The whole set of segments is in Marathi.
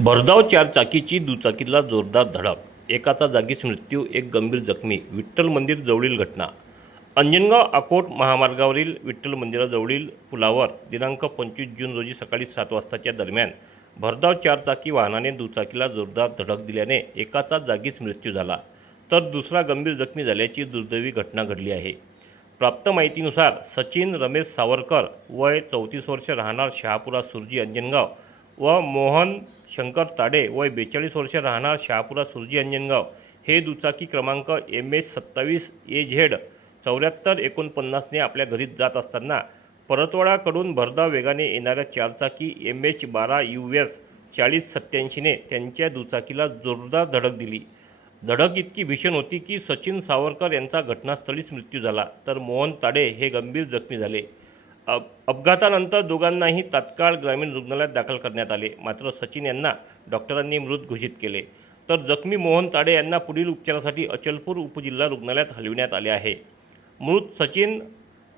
भरधाव चारचाकीची दुचाकीला जोरदार धडक, एकाचा जागीच मृत्यू, एक गंभीर जखमी. विठ्ठल मंदिर जवळील घटना. अंजनगाव अकोट महामार्गावरील विठ्ठल मंदिराजवळील पुलावर दिनांक 25 जून रोजी सकाळी 7 वाजताच्या दरम्यान भरधाव चारचाकी वाहनाने दुचाकीला जोरदार धडक दिल्याने एकाचा जागीच मृत्यू झाला, तर दुसरा गंभीर जखमी झाल्याची दुर्दैवी घटना घडली आहे. प्राप्त माहितीनुसार सचिन रमेश सावरकर वय 34 वर्ष, राहणार शहापुरा सुरजी अंजनगाव व मोहन शंकर ताडे वय 42 वर्ष, राहणार शहापुरा सुरजी अंजनगाव हे दुचाकी क्रमांक MS27 AZ 7449ने आपल्या घरी जात असताना परतवाडाकडून भरधाव वेगाने येणाऱ्या चारचाकी MH12 US 4087ने त्यांच्या दुचाकीला जोरदार धडक दिली. धडक इतकी भीषण होती की सचिन सावरकर यांचा घटनास्थळीच मृत्यू झाला, तर मोहन ताडे हे गंभीर जखमी झाले. अपघातानंतर दोघांनाही तात्काळ ग्रामीण रुग्णालयात दाखल करण्यात आले, मात्र सचिन यांना डॉक्टरांनी मृत घोषित केले, तर जखमी मोहन ताडे यांना पुढील उपचारासाठी अचलपूर उपजिल्हा रुग्णालयात हलविण्यात आले आहे. मृत सचिन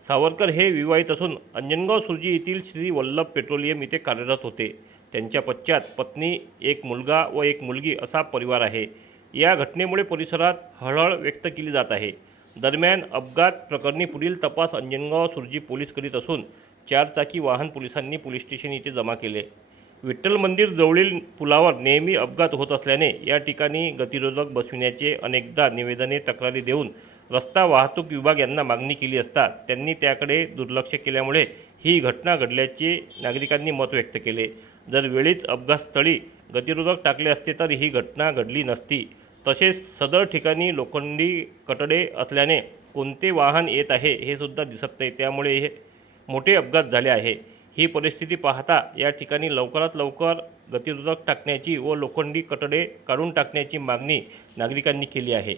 सावरकर हे विवाहित असून अंजनगाव सुरजी येथील श्री वल्लभ पेट्रोलियम इथे कार्यरत होते. त्यांच्या पश्चात पत्नी, एक मुलगा व एक मुलगी असा परिवार आहे. या घटनेमुळे परिसरात हळहळ व्यक्त केली जात आहे. दरम्यान अपघात प्रकरणी पुढील तपास अंजनगाव सुरजी पोलीस करीत असून चारचाकी वाहन पोलिसांनी पोलीस स्टेशन येथे जमा केले. विठ्ठल मंदिर जवळील पुलावर नेहमी अपघात होत असल्याने या ठिकाणी गतिरोधक बसविण्याचे अनेकदा निवेदने, तक्रारी देऊन रस्ता वाहतूक विभाग यांना मागणी केली असता त्यांनी त्याकडे दुर्लक्ष केल्यामुळे ही घटना घडल्याचे नागरिकांनी मत व्यक्त केले. जर वेळीच अपघातस्थळी गतिरोधक टाकले असते तर ही घटना घडली नसती. तसेच सदर ठिकाणी लोखंडी कटडे असल्याने कोणते वाहन येत आहे हे सुद्धा दिसत नाही, त्यामुळे हे मोठे अपघात झाले आहे. ही परिस्थिती पाहता या ठिकाणी लवकरात लवकर गतिरोधक टाकण्याची व लोखंडी कटडे काढून टाकण्याची मागणी नागरिकांनी केली आहे.